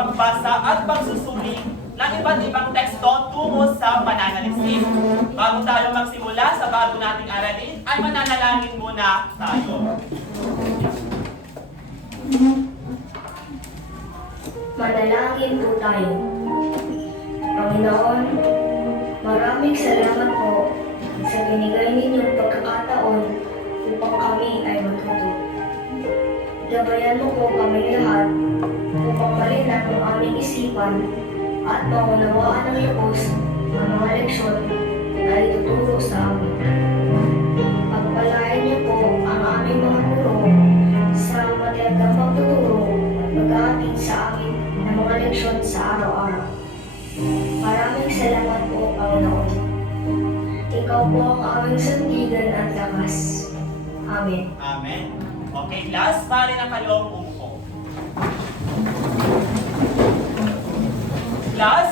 pagbasa at pagsusuri ng iba't ibang teksto tungo sa pananaliksik. Bago tayo magsimula sa bago nating aralin, ay mananalangin muna tayo. Manalangin po tayo. Panginoon, maraming salamat po sa binigay ninyong pagkakataon upang kami ay matuto. Gabayan mo po kami lahat upang malinang ang aming isipan at maunawaan ng lubos ang mga leksyon na ituturo sa amin. Pagpalain niyo po ang aming mga guro sa matyagang pagtuturo at pag-aamin sa amin ng mga leksyon sa araw-araw. Maraming salamat po, Panginoon. Ikaw po ang aming sandigan at lakas. Amen. Amen. Okay, class, maaari na kayong umupo. Class,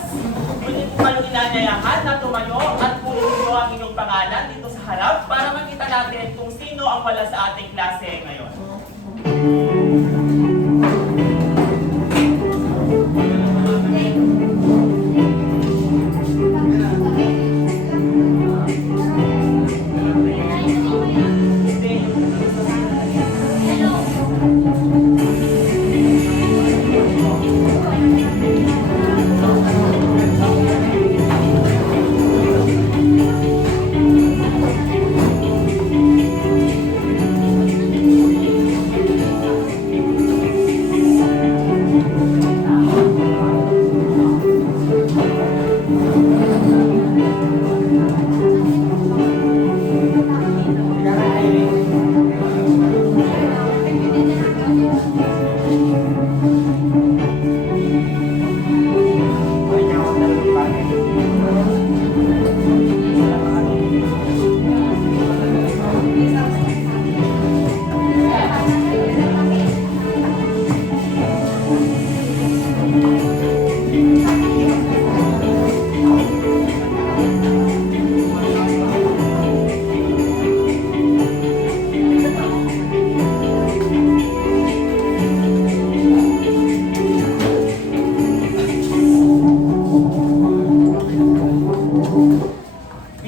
muli po kayong inanyayahan na tumayo at punin niyo ang inyong pangalan dito sa harap para makita natin kung sino ang wala sa ating klase ngayon.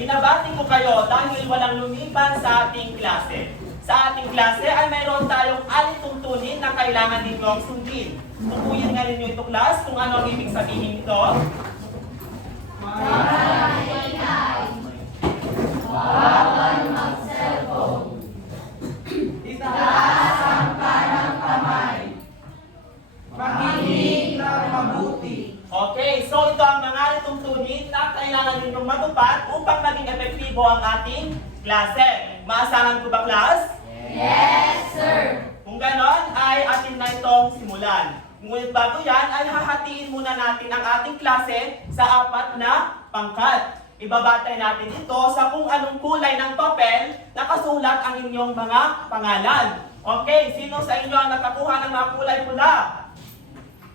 Binabati ko kayo dahil walang lumipan sa ating klase. Sa ating klase ay mayroon tayong alituntunin na kailangan ninyong sundin. Tukuyin nga ninyo ito, class, kung ano ang ibig sabihin nito. Bawal mag-cellphone. Itaas ang kanang kamay. Makinig ng mabuti. Okay, so ito ang mga alituntunin na kailangan ninyong matupad upang maging epektibo ang ating klase. Maasahan ko ba, class? Yes, sir. Kung ganon, ay atin na itong simulan. Ngunit bago yan, ay hahatiin muna natin ang ating klase sa 4 na pangkat. Ibabatay natin ito sa kung anong kulay ng papel nakasulat ang inyong mga pangalan. Okay, sino sa inyo ang nakakuha ng mga kulay pula?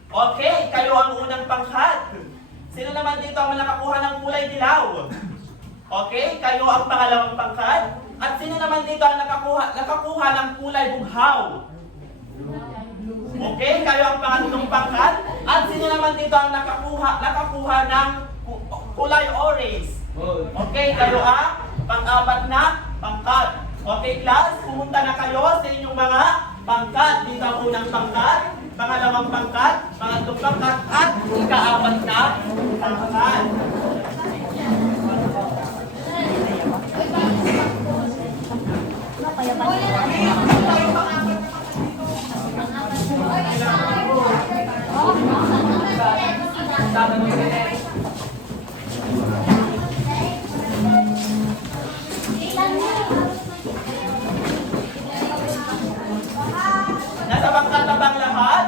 Okay, kayo ang unang pangkat. Sino naman dito ang nakakuha ng kulay dilaw? Okay, kayo ang pangalawang pangkat. At sino naman dito ang nakakuha ng kulay bughaw? Okay, kayo ang pangatlong pangkat. At sino naman dito ang nakakuha ng kulay orange? Okay, kayo ang pang-4 na pangkat. Okay, class, pumunta na kayo sa inyong mga pangkat. Dito ang unang pangkat, pangalawang pangkat, pangatlong pangkat, at ika-4 na pangkat. Nasa bangkat na bang lahat?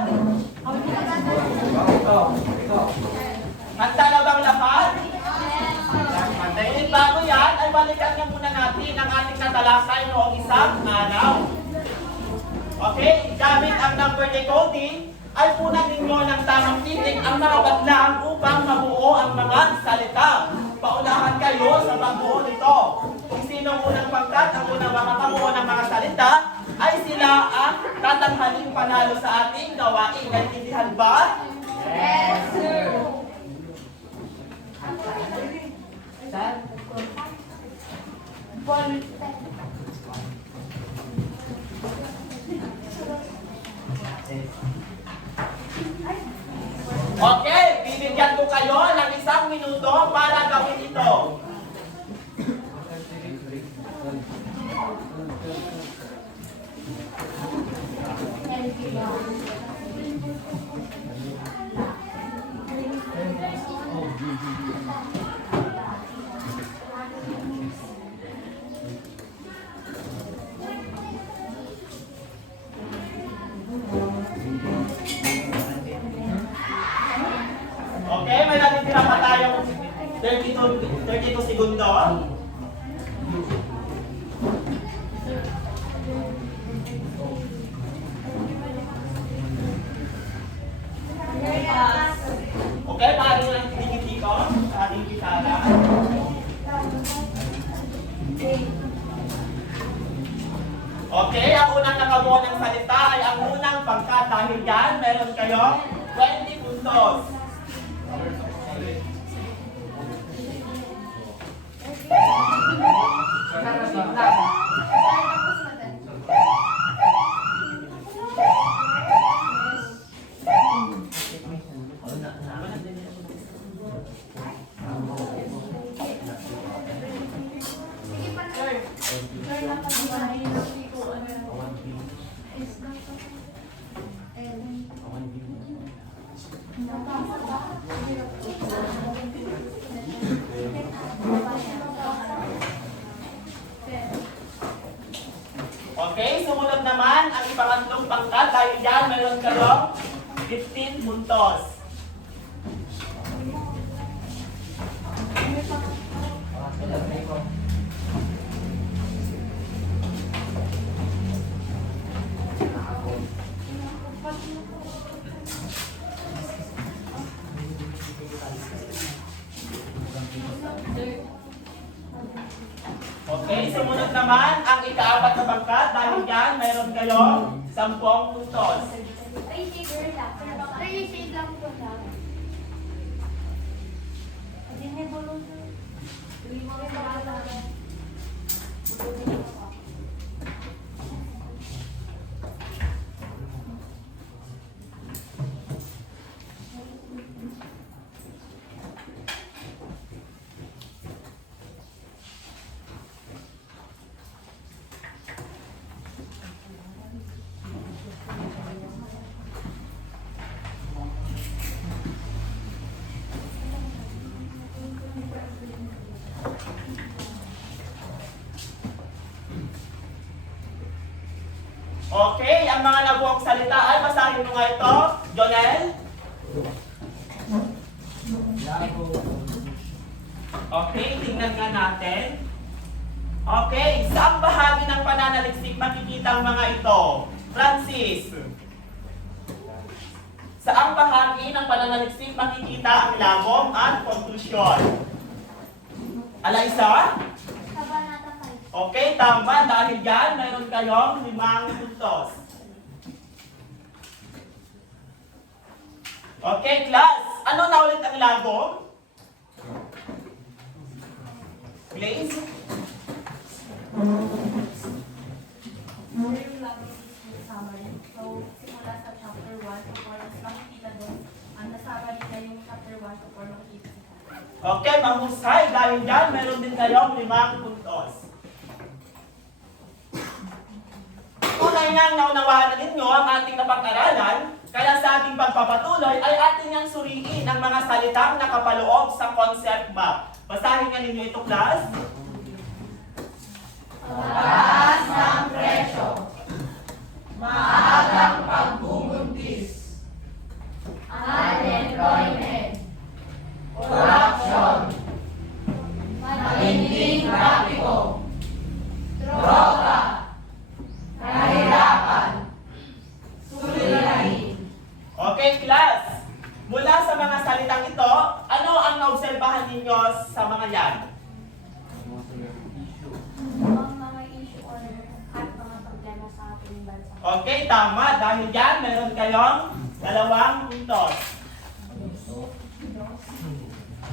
Handa na bang lahat? Dahil bago yan, ay balikan na muna natin ang ating natalakay noong isang araw. Okay, gamit ang number decoding, ay punan ninyo ng tamang titik ang mga batlang upang mabuo ang mga salita. Paunahan kayo sa pagbuo nito. Kung sino unang pangkat ang unang makakabuo ng mga salita, ay sila ang tatanghaling panalo sa ating gawain. Naintindihan ba? Yes, sir. Okay, bibigyan ko kayo ng 1 minuto para gawin ito. Okay, may natitira pa tayong 32 segundo. Okay, paano lang tiniti ko sa ating pitara? Okay, ang unang nakabuo ng salita ay ang unang pangkat. Dahil yan, meron kayo 20 puntos. Okay, sumunod naman ang ipangatlong pangkat. Dahil yan, meron kayo 15 puntos. Okay, sumunod naman ang ika-4 na pangkat. Dahil yan, meron kayo 10 puntos. Okay, ang mga nabuong salita ay basahin mo nga ito. Jonel? Okay, tingnan nga natin. Okay, saang bahagi ng pananaliksik makikita ang mga ito? Francis? Saang bahagi ng pananaliksik makikita ang labong at konklusyon? Alaisa? Okay, tama. Dahil yan, mayroon kayong 5 puntos. Okay, class. Ano na ulit ang labong? Please? Yung lagi summary. So, simula sa chapter 1 to 4, mas makikita doon. Ang nasama nila yung chapter 1 to 4 makikita. Okay, mahusay. Dahil yan, meron din kayong 5 puntos. Tunay nang naunawaan na ninyo ang ating napag-aralan, kaya sa ating pagpapatuloy ay ating niyang suriin ang mga salitang nakapaloob sa concept map. Basahin nga ninyo ito, class. Taas ng presyo. Maagang pagbubuntis. Unemployment. Corruption. Matinding trapiko. Droga. Kahirapan. Suliranin. Okay, class. Mula sa mga salitang ito, ano ang naobserbahan ninyo sa mga yan? Ang mga issue or at mga problema sa ating bansa. Okay, tama. Dahil yan, meron kayong 2 puntos.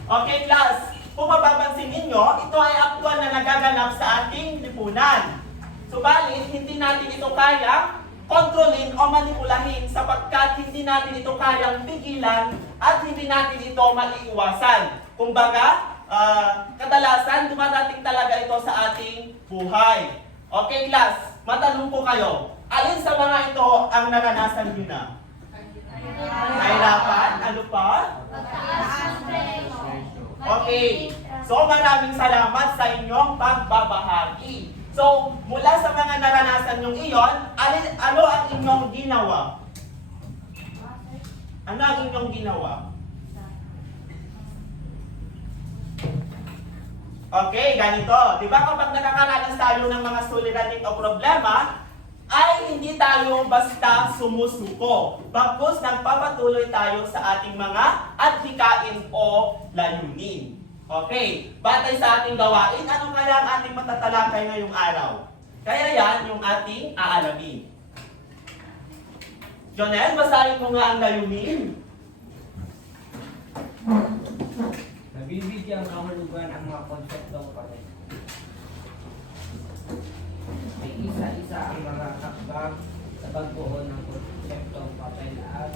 Okay, class. Kung mapapansin ninyo, ito ay aktual na nagaganap sa ating lipunan. Subalit, hindi natin ito kaya kontrolin o manipulahin sapagkat hindi natin ito kayang pigilan at hindi natin ito maiiwasan. Kumbaga, kadalasan dumadating talaga ito sa ating buhay. Okay, class, matanong po kayo, alin sa mga ito ang naranasan niyo na? Kahirapan? Ano pa? Okay. So, maraming salamat sa inyong pagbabahagi. So, mula sa mga naranasan nyong iyon, ano ang inyong ginawa? Ano ang inyong ginawa? Okay, ganito. Di ba kapag nakakaranas tayo ng mga suliranin o problema, ay hindi tayo basta sumusuko. Bagkus nagpapatuloy tayo sa ating mga adhikain o layunin. Okay, batay sa ating gawain, ano kaya ang ating matatalakay ngayong araw? Kaya yan yung ating aalamin. Jonel, basahin mo nga ang layunin. Nabibigyang kahulugan ang mga konseptong patay. May isa-isa ang mga hakbang sa pagbuo ng konseptong papel at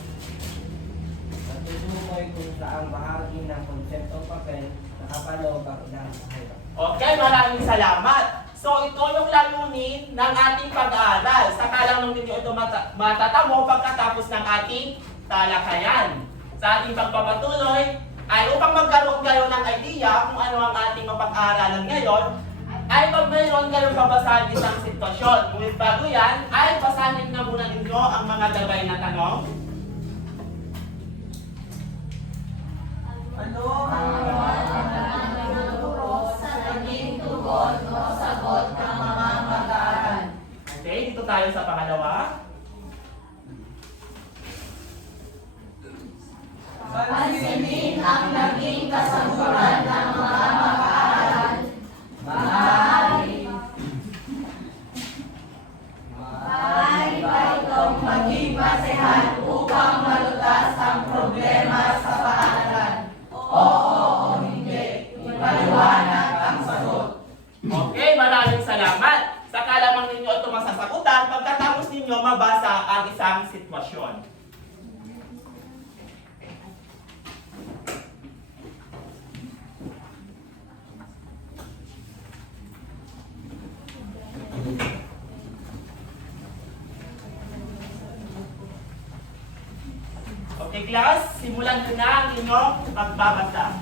natutukoy kung saan bahagi ng konseptong papel nakapaloob ng kahirap. Okay, maraming salamat. So ito yung layunin ng ating pag-aaral. Saka lang nung ninyo ito matatamo pagkatapos ng ating talakayan. Sa ating pagpapatuloy ay upang magkaroon kayo ng idea kung ano ang ating mapag-aaralan ngayon, ay pag mayroon kayong babasahin isang sitwasyon. Ngunit bago yan, ay basahin na muna ninyo ang mga gabay na tanong. Ano ang nagtuturo sa naging tugon o sagot ng mga mag-aaral? Okay, dito tayo sa pangalawa. Pansinin ang naging kasagutan ng mga mag-aaral. Maaari ba itong maging basehan upang malutas ang problema sa paaralan? Oo o hindi. Ipaliwanag ang sagot. Okay, maraming salamat. Saka lamang ninyo ito masasagutan pagkatapos ninyo mabasa ang isang sitwasyon. Okay, class, simulan ko na ang inyong pagbabasa.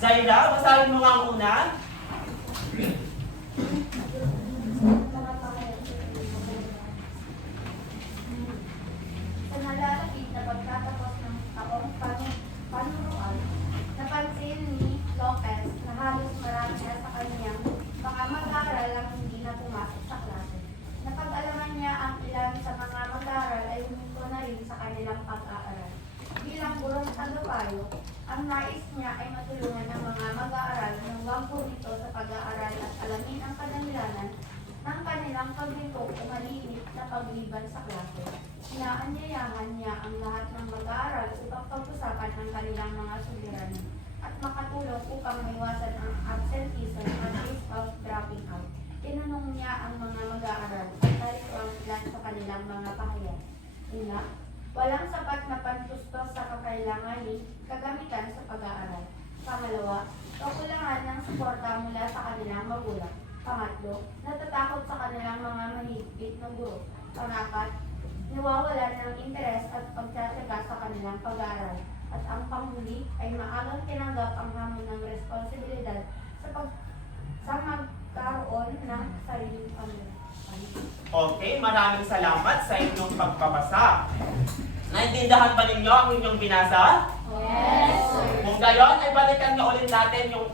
Zaira, basahin mo nga ang una. Sa nalalapit na pagtatapos ng taong panunuan, napansin ni Lopez na halos marami na sa kanyang mga mag-aaral ang hindi na pumasok sa klase. Napag-alaman niya ang ilan sa mga mag-aaral ay huminto na rin sa kanilang pag-aaral. Bilang burong tagapayo, ang nais niya ay matulungan ng mga mag-aaral na huwag pumito sa pag-aaral at alamin ang kadahilanan ng kanilang paghinto o malimit na pagliban sa klase. Inaanyayahan niya ang lahat ng mag-aaral upang pag-usapan ang kanilang mga suliranin at makatulong upang maiwasan ang absenteeism at risk of dropping out. Tinanong niya ang mga mag-aaral at narito ang ilan sa kanilang mga pahayag. Una, walang sapat na pantustos sa kakailanganin kagamitan sa pag-aaral. Pangalawa, kakulangan ng suporta mula sa kanilang magulang. Pangatlo, natatakot sa kanilang mga mahigpit na guro. Pangapat, nawawalan ng interes at pagtsatsaga sa kanilang pag-aaral. At ang panghuli ay maagang tinanggap ang hamon ng responsibilidad sa magkaroon ng sariling pamilya. Okay, maraming salamat sa inyong pagbabasa. Naintindihan ba ninyo ang inyong binasa? Yes, sir. Kung gayon, ay balikan nga ulit natin yung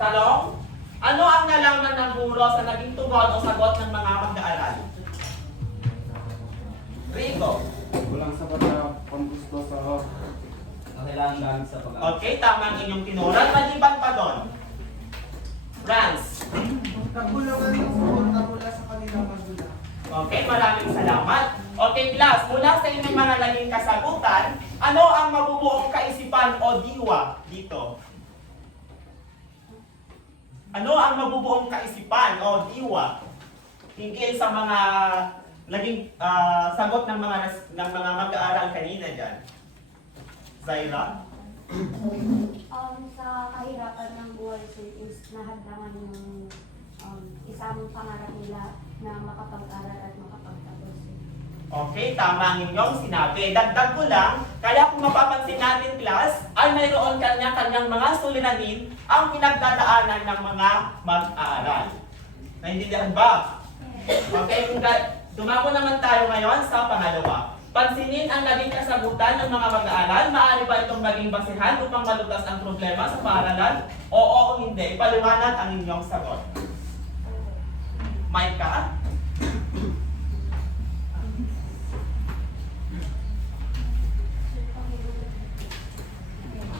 talong. Ano ang nalaman ng guro sa naging tugon o sagot ng mga mag-aaral? Rico. Walang sapat na panggusto sa kailangan gamit sa pag-aaral. Okay, tama ang inyong tinuran. Maliban pa doon. Franz. Nagulungan ng suporta mula sa kanilang magulang. Okay, maraming salamat. Okay, class, mula sa inyong mga mabubuong kaisipan o diwa dito? Ano ang mabubuong kaisipan o diwa hinggil sa mga naging sagot ng mga mag-aaral kanina dyan? Zaira? Sa kahirapan ng buhay sir is nahadlangan yung isang pangarap nila na makapag-aral at makapagtapos sir. Okay, tama ang inyong sinabi. Dagdag ko lang, kaya kung mapapansin natin class, ay mayroon kanya-kanyang mga suliranin ang pinagdadaanan ng mga mag-aaral. Naintindihan ba? Okay, dumako naman tayo ngayon sa pangalawa. Pansinin ang naging kasagutan ng mga mag-aaral. Maaari ba itong maging basihan upang malutas ang problema sa paaralan? Oo o hindi. Ipaliwanag ang inyong sagot. Micah?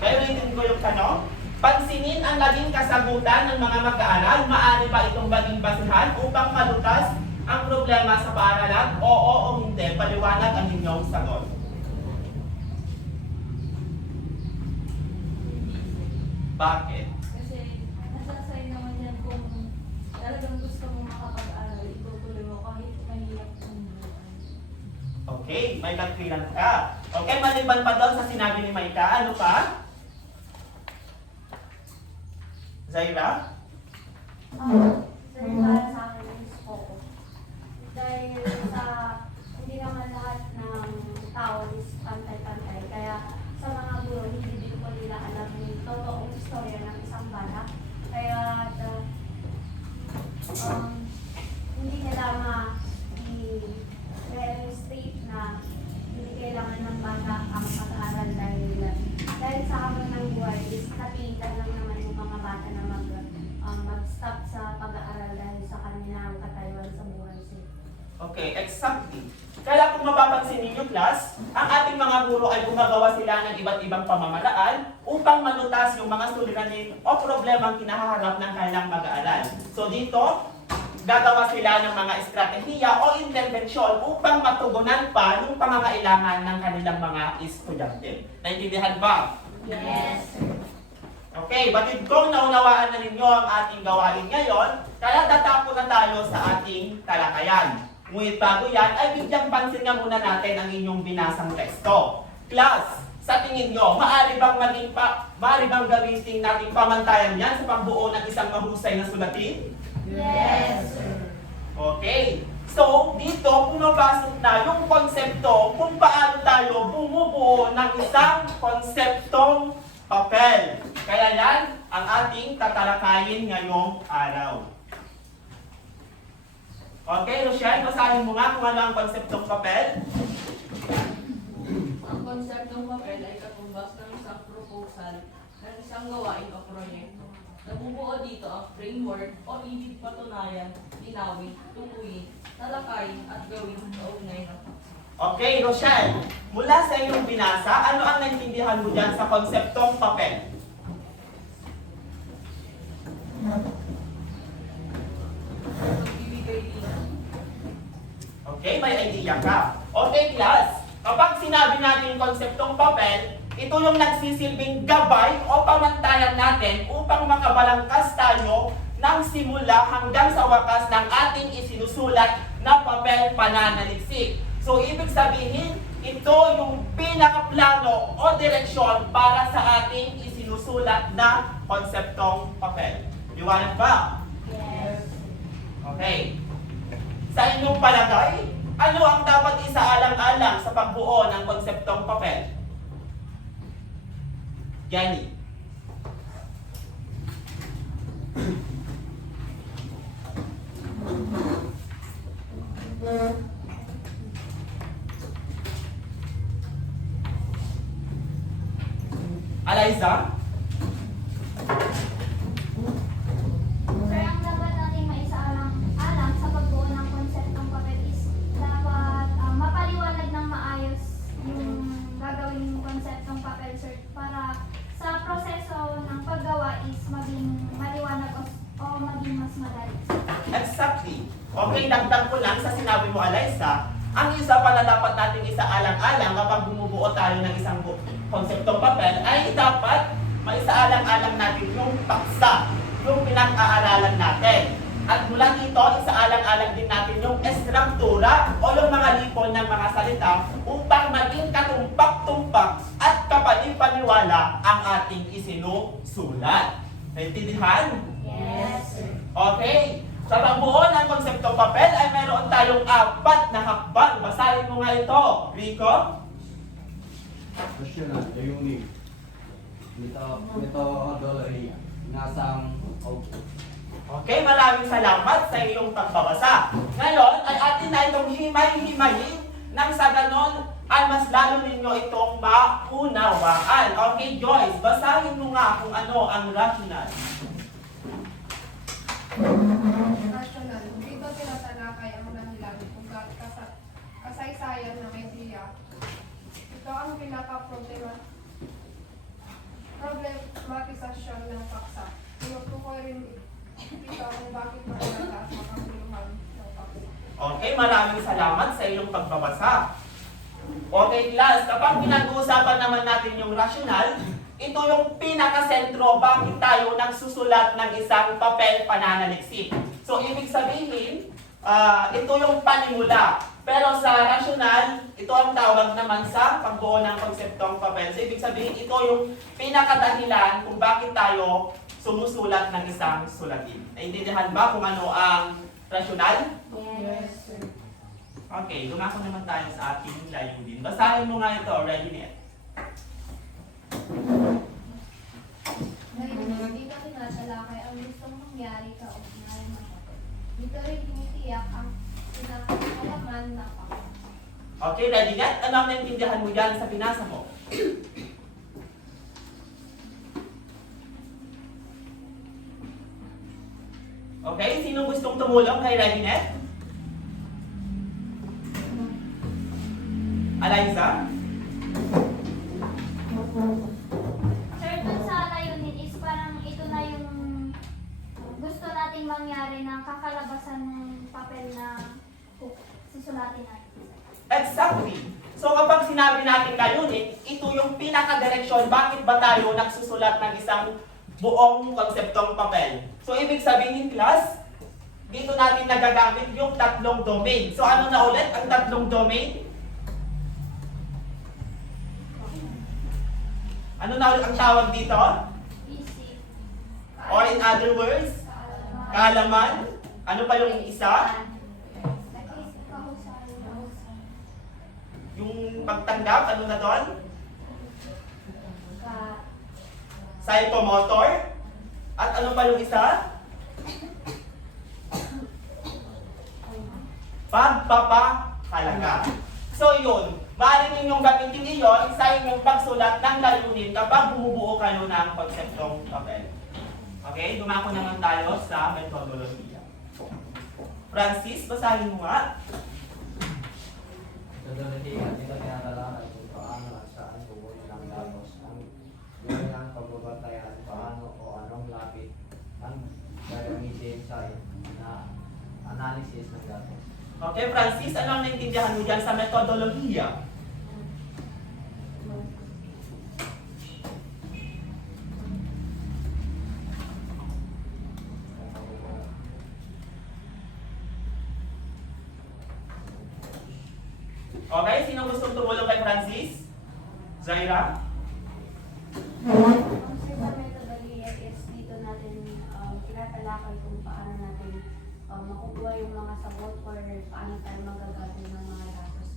Kaya ulitin ko yung tanong. Pansinin ang naging kasagutan ng mga mag-aaral. Maaari ba itong maging basihan upang malutas ang problema sa paaralan? Oo o hindi. Paliwanag ang inyong sagot. Bakit? Kasi nasa sa'yo naman yan kung talagang gusto mo makapag-aral, itutuloy mo kahit mahirap ang buhay. Okay, may nagpilan ka. Okay, maliban pa doon sa sinabi ni Maika, ano pa? Zaira? Sir, para sa akin is oo. Dahil sa hindi naman lahat ng tao is pantay-pantay. Kaya sa mga guro, hindi din po nila alam yung totoong istorya ng isang bata. Kaya hindi nila ma-restrict na hindi kailangan ng bata ang pag-aaral dahil sa habang ng buhay is napitan lang naman yung mga bata na mag-stop sa pag-aaral dahil sa kanilang katayuan sa buhay sir. Okay, exactly. Kaya kung mapapansin ninyo class, ang ating mga guro ay gumagawa sila ng iba't ibang pamamaraan upang malutas yung mga suliranin o problemang kinaharap ng kanilang mag-aaral. So dito, gagawa sila ng mga estratehiya o intervensyon upang matugunan pa yung pangangailangan ng kanilang mga estudyante. Naintindihan ba? Yes, sir. Okay, batid kong naunawaan na ninyo ang ating gawain ngayon, kaya datapo na tayo sa ating talakayan. Ngunit bago yan, ay bigyang pansin nga muna natin ang inyong binasang teksto. Class, sa tingin nyo, maaari bang gamitin nating pamantayan yan sa pagbuo ng isang mahusay na sulatin? Yes, sir. Okay. So, dito pumapasok na yung konsepto kung paano tayo bumubuo ng isang konseptong papel. Kaya yan ang ating tatalakayin ngayong araw. Okay, Rochelle, basahin mo nga kung ano ang konseptong papel. Ang konseptong papel ay katumbas ng isang proposal ng isang gawain o proyekto. Nabubuo dito ang framework o ibig patunayan, linawin, tukuyin, talakayin at gawin kaugnay ng Okay, Rochelle, mula sa iyong binasa, ano ang naintindihan mo dyan sa konseptong papel? pagbibigay dito. Okay, may idea ka. Okay, class, kapag sinabi natin konseptong papel, ito yung nagsisilbing gabay o pamantayan natin upang makabalangkas tayo ng simula hanggang sa wakas ng ating isinusulat na papel pananaliksik. So, ibig sabihin, ito yung pinakaplano o direksyon para sa ating isinusulat na konseptong papel. Liwanag ba? Yes. Okay. Sa inyong palagay, ano ang dapat isaalang-alang sa pagbuo ng konseptong papel? Jenny. Eliza? Sir, ang dapat natin maisaalang-alang sa pagbuo ng konseptong papel is dapat mapaliwanag ng maayos yung gagawin konseptong papel, sir, para sa proseso ng paggawa is maging maliwanag o maging mas madali. Exactly. Okay, dagdag ko lang sa sinabi mo, Eliza, ang isa pa na dapat natin isaalang-alang kapag bumubuo tayo ng isang konseptong papel ay dapat maisaalang-alang natin yung paksa, yung pinag-aaralan natin. At mula dito, isaalang-alang din natin yung estruktura o yung mga lipon ng mga salita upang maging katumpak-tumpak at kapanipaniwala ang ating isinusulat. Naintindihan? Yes, sir. Okay. Sa pagbuo ng konseptong papel ay mayroon tayong 4 na hakbang. Basahin mo nga ito, Rico. National, layunin. Methodology. Nasang output. Okay, maraming salamat sa iyong pagbabasa. Ngayon ay atin na itong himay-himayin nang sa ganon ay mas lalo ninyo itong maunawaan. Okay, Joyce, basahin mo nga kung ano ang rational. Rational. Dito tinatalakay ang dahilan kung bakit kasaysayan ng idea. Ito ang problematisasyon ng paksa. Tinutukoy rin ito kung bakit mahalaga sa makabuluhan ng paksa. Okay, maraming salamat sa iyong pagbabasa. Okay, class, kapag pinag-uusapan naman natin yung rational, ito yung pinakasentro bakit tayo nagsusulat ng isang papel pananaliksik. So, ibig sabihin, ito yung panimula. Pero sa rational, ito ang tawag naman sa pagbuo ng konseptong papel. So, ibig sabihin, ito yung pinakadahilan kung bakit tayo sumusulat ng isang sulatin. Naintindihan ba kung ano ang rational? Yes, sir. Okay, dumako naman tayo sa ating layunin. Basahin mo nga ito, Reginette. Ngayon, dito tinatalakay ang gustong mangyari kaugnay ng papel. Dito rin tinitiyak ang pinakalaman ng papel. Okay, Reginette, ano ang naintindihan mo dyan sa pinasa mo? Okay, sino gustong tumulong kay Reginette? Eliza? Sir, dun sa layunin is parang ito na yung gusto nating mangyari ng kakalabasan ng papel na susulatin natin. Exactly. So kapag sinabi natin layunin, ito yung pinaka-direksyon bakit ba tayo nagsusulat ng isang buong konseptong papel. So ibig sabihin, class, dito natin nagagamit yung 3 domain. So ano na ulit ang 3 domain? Ano na ulit ang tawag dito? Easy. Or in other words, kaalaman. Ano pa yung isa? Yung pagtanggap, ano na doon? Psychomotor. At ano pa yung isa? Pagpapahalaga. So yun, maaari ninyong gamitin iyon sa inyong pagsulat ng layunin kapag bumubuo kayo ng konseptong papel. Okay, dumako naman tayo sa metodolohiya. Francis, basahin mo nga. Metodology at ito tinatalakay kung paano at saan bubuo ng datos ang gano'n pagbabatayan, paano o anong lapit ang gagamitin sa na analysis ng datos. Okay, Francis, ano ang naintindihan mo dyan sa metodolohiya? Okay, sino gustong tumulong kay Francis? Zaira? Ang sa metodolohiya is dito natin tinatalakay kung paano natin makukuha yung mga sagot or paano tayo magagamit ng mga datos.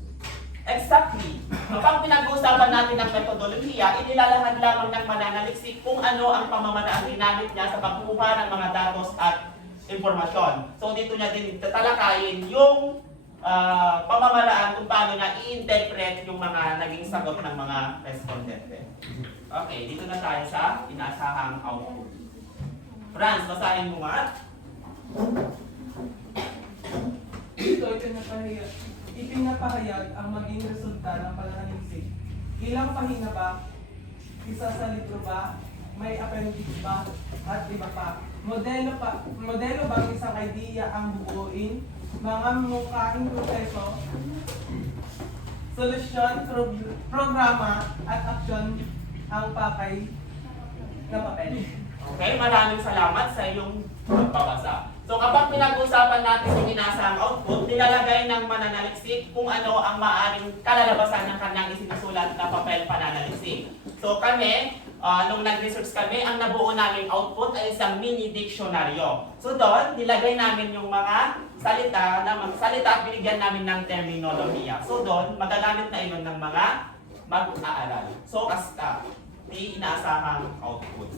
Exactly. Kapag pinag-uusapan natin ng metodolohiya, inilalahad lamang ng mananaliksik kung ano ang pamamaraan ginamit niya sa pagkuha ng mga datos at impormasyon. So dito niya din tatalakayin yung pamamaraan kung paano na i-interpret yung mga naging sagot ng mga respondente. Okay, dito na tayo sa inaasahang output. Franz, basahin mo nga. Dito ipinapahayag ang maging resulta ng pananaliksik. Ilang pahina ba? Isa sa libro ba? May appendix ba? At iba pa. Modelo bang isang idea ang bubuuin? Mga mukhaing proseso? solusyon, programa, at aksyon ang pakay na papel. Okay, maraming salamat sa iyong pagbabasa. So kapag pinag-usapan natin yung inasahang output, nilalagay ng mananaliksik kung ano ang maaaring kalalabasan ng kanyang isinusulat na papel pananaliksik. So kami, nung nag-research kami, ang nabuo naming output ay isang mini diksyonaryo. So doon, nilagay namin yung mga salita at binigyan namin ng terminolohiya. So doon, magagamit na iyon ng mga mag-aaral. So asta, di inaasahang output.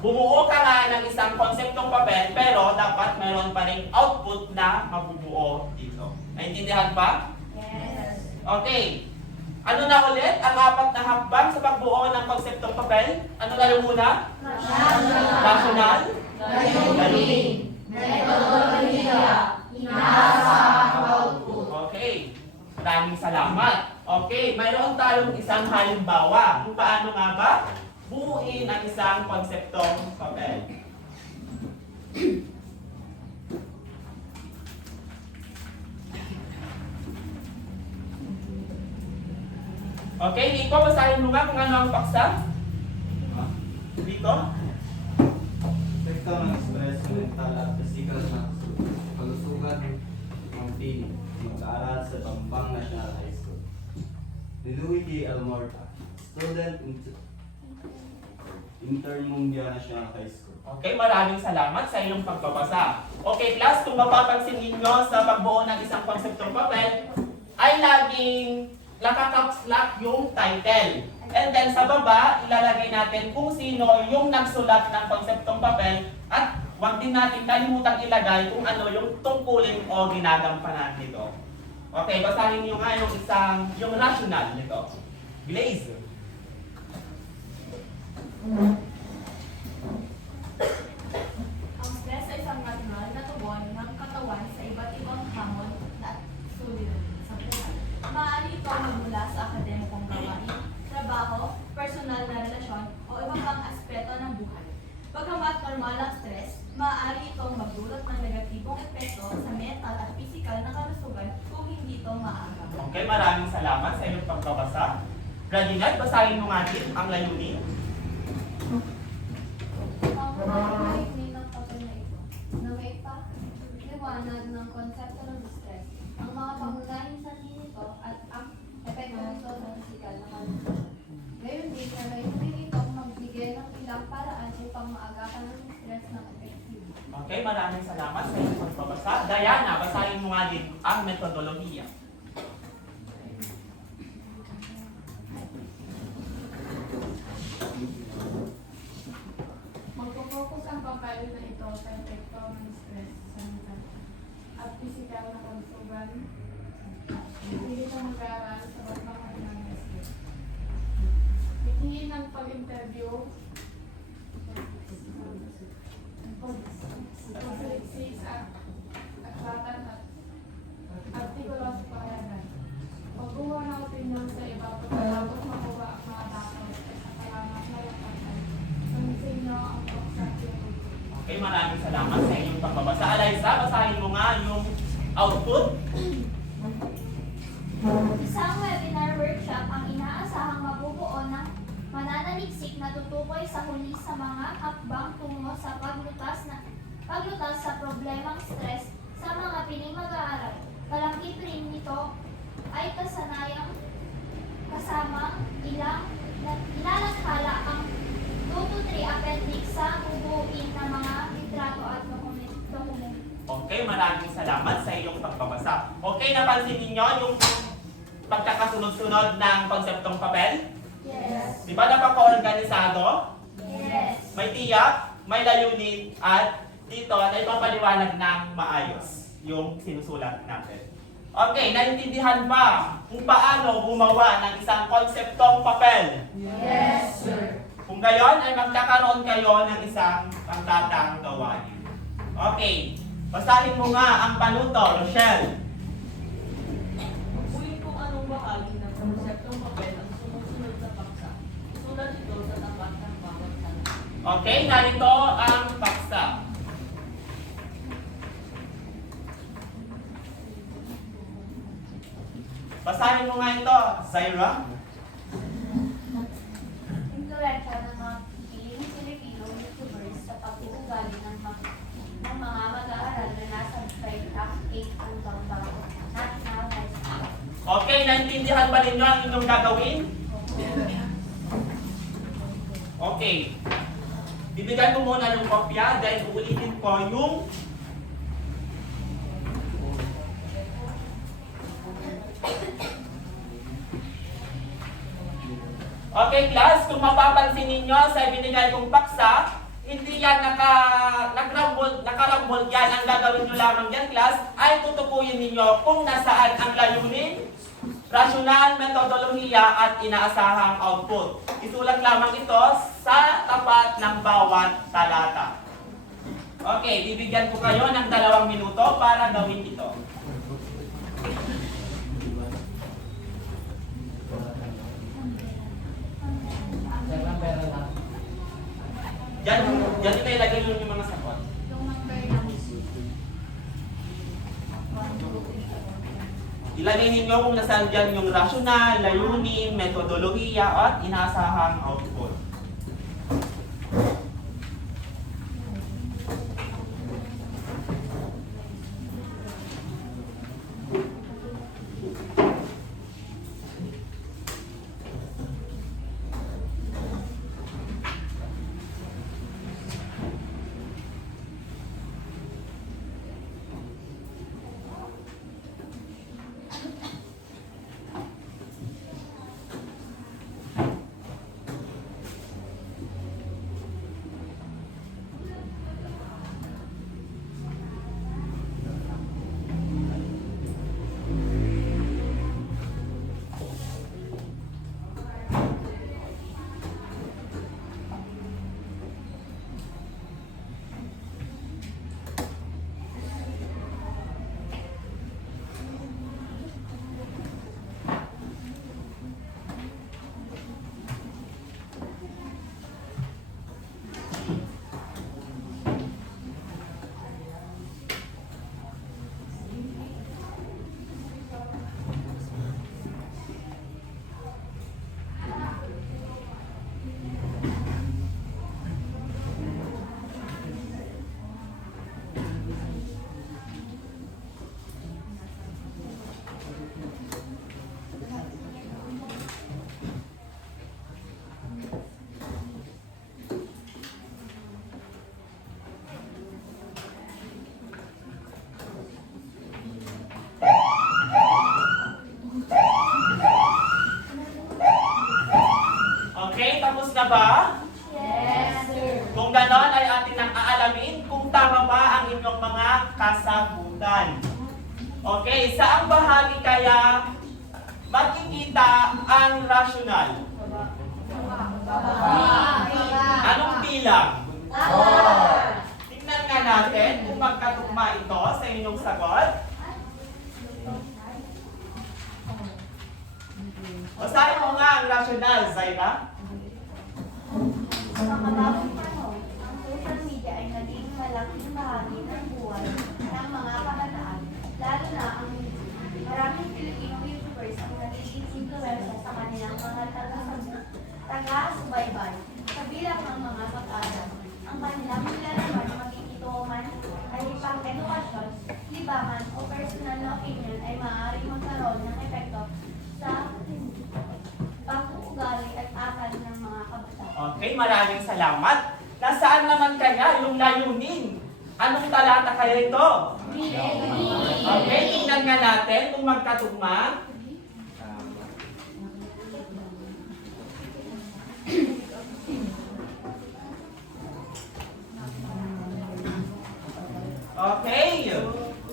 Bumuo ka nga ng isang konseptong papel, pero dapat mayroon pa ring output na mabubuo dito. Naintindihan ba? Yes. Okay. Ano na ulit ang apat na hakbang sa pagbuo ng konseptong papel? Ano na yung muna? Rational. Layunin. Okay. Maraming salamat. Okay, mayroon tayong isang halimbawa kung paano nga ba buuin ang isang konseptong papel. Okay, Nico, basahin mo nga kung ano ang paksa. Dito. Epekto ng stress, mental at physical na kalusugan ng team mag-aaral sa Bambang National High School. Ni Louis D. Almorta, student Intermundia National High School. Okay, maraming salamat sa iyong pagbabasa. Okay, class, kung mapapansin ninyo sa pagbuo ng isang konseptong papel, ay laging nakakaps lock yung title. And then sa baba, ilalagay natin kung sino yung nagsulat ng konseptong papel at huwag din natin kalimutang ilagay kung ano yung tungkulin o ginagampanan nito. Okay, basahin nyo nga yung rational nito. Glaze. Ang stress ay isang natural na tugon ng katawan sa iba't ibang hamon at suliranin sa buhay. Maaari ito magmula sa akademikong gawain, trabaho, personal na relasyon, o ibang pang aspeto ng buhay. Bagamat normal ang stress, maaari itong magdulot ng negatibong epekto sa mental at physical na kalusugan kung hindi ito maaga. Okay, maraming salamat sa iyong pagbabasa. Radinat, basahin mo nga din ang layunin. Ang layunin ng papel na ito na may paliwanag ng konsepto ng stress, ang mga pangunahing sanhi nito at ang epekto nito sa pisikal na kalusugan. Ngayon din na layunin itong magbigay ng ilang paraan upang maagapan ng stress ng epektibo. Okay, maraming salamat sa iyong pagbabasa. Diana, basahin mo nga din ang metodolohiya. Magpo-focus ang papel na ito sa epekto ng stress sa mental at physical na kalusugan. Hindi ito mag-aaral sa pagbangon ng stress. Itingin ang pag-interview, pag-saliksik at aklatan at artikulo sa pahayagan. Pagkuha ng opinion sa iba pagkatapos makuha ang mga datos ay sa kalaman na lapatan. Pansin ang pagsasabi. Okay, maraming salamat sa iyong pagbabasa. Alaysa, basahin mo nga yung output. Isang webinar workshop ang inaasahang mabubuo ng mananaliksik na tutukoy sa huli sa mga hakbang tungo sa paglutas sa problemang stress sa mga piling mag-aaral. Kalakip rin nito ay kasanayang kasamang ilalathala ang 2 to 3 appendix sa bubuin ng mga litrato at dokumento. Okay, maraming salamat sa iyong pagbabasa. Okay, napansin ninyo yung pagkakasunod-sunod ng konseptong papel? Yes. Di ba napaka-organisado? Yes. May tiyak, may layunin, at dito ay papaliwanag ng maayos yung sinusulat natin. Okay, naintindihan ba kung paano gumawa ng isang konseptong papel? Yes, sir. Kung gayon ay magkakaroon kayo ng isang pangtatang gawain. Okay, basahin mo nga ang panuto, Rochelle. Uy, kung anong bahagi ng konseptong papel ang sumusunod sa paksa. Isulat ito sa tapat ng bawat tanong. Okay, narito ang paksa. Basahin mo nga ito, Zaira. Impluwensya ng mga piling Pilipino YouTubers sa pag-uugali ng mga mag-aaral na nasa grade 8 hanggang bago national high school. Okay, naintindihan ba ninyo ang inyong gagawin? Okay. Bibigyan ko muna ng kopya dahil uulitin ko yung Okay class, kung mapapansin ninyo sa binigay kong paksa, hindi yan nakarambol yan. Ang gagawin nyo lamang yan class ay tutukuyin ninyo kung nasaan ang layunin, rasyonal, metodolohiya at inaasahang output. Isulat lamang ito sa tapat ng bawat talata. Okay, bibigyan ko kayo ng 2 minuto para gawin ito. Diyan nyo ilagay yung mga sagot. Yung number lang. Ilagay ninyo kung nasaan dyan yung rasyonal, layunin, metodolohiya at inaasahang output. Okay, tapos na ba? Yes, sir. Kung ganon ay atin nang aalamin kung tama ba ang inyong mga kasagutan. Okay, saang bahagi kaya makikita ang rasyonal? Anong bilang? Tingnan nga natin kung magkatugma ito sa inyong sagot. Basahin mo nga ang rasyonal, Zaira. Sa makabagong panahon, ang social media ay naging malaking bahagi ng buhay ng mga kabataan, lalo na ang maraming Filipino YouTubers ang nagiging influensya sa kanilang mga taga-subaybay. Kabilang ng mga mag-aaral, ang kanilang nilalaman maging ito man ay pang-edukasyon, libangan o personal na opinion ay maaaring magkaroon ng epekto sa pag-uugali at akal ng mga kabataan. Okay, maraming salamat. Nasaan naman kaya yung layunin? Anong talata kaya ito? Okay, tingnan nga natin kung magkatugma. Okay,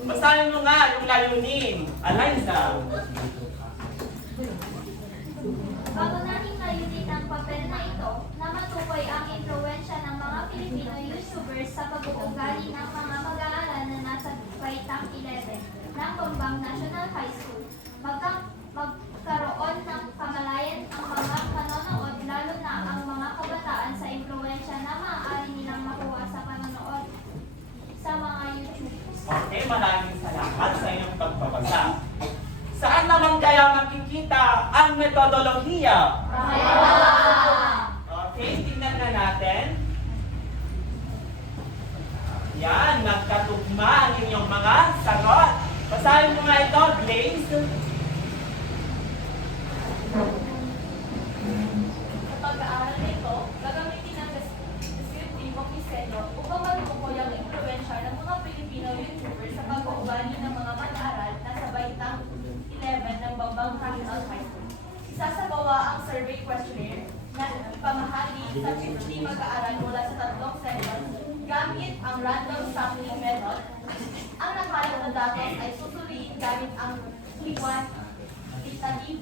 basahin mo nga yung layunin. Eliza. Pangunahing layunin ng papel na ito na matukoy ang impluwensya ng mga Filipino YouTubers sa pag-uugali ng mga mag-aaral na nasa baitang 11 ng Bambang National High School. Magkaroon ng kamalayan ang mga manonood, lalo na ang mga kabataan sa impluwensya na maaari nilang makuha sa panonood sa mga YouTube. Okay, maraming salamat sa inyong pagbabasa. Saan naman kaya metodolohiya? Okay, tingnan na natin. Yan, nagkatugma ang inyong mga sagot. Basahin mo nga ito, Blaze. Sa pag-aaral nito, gagamitin ang deskriptibong disenyo upang matukoy ang impluwensya ng mga Pilipino YouTubers sa pag-uugali ng mga mag-aaral na sa baitang 11 ng Bambang National High School. Isasagawa ang survey questionnaire na ipamahagi sa 50 mag-aaral mula sa 3 sections gamit ang random sampling method. Ang nakalat na datos ay susuriin gamit ang quantitative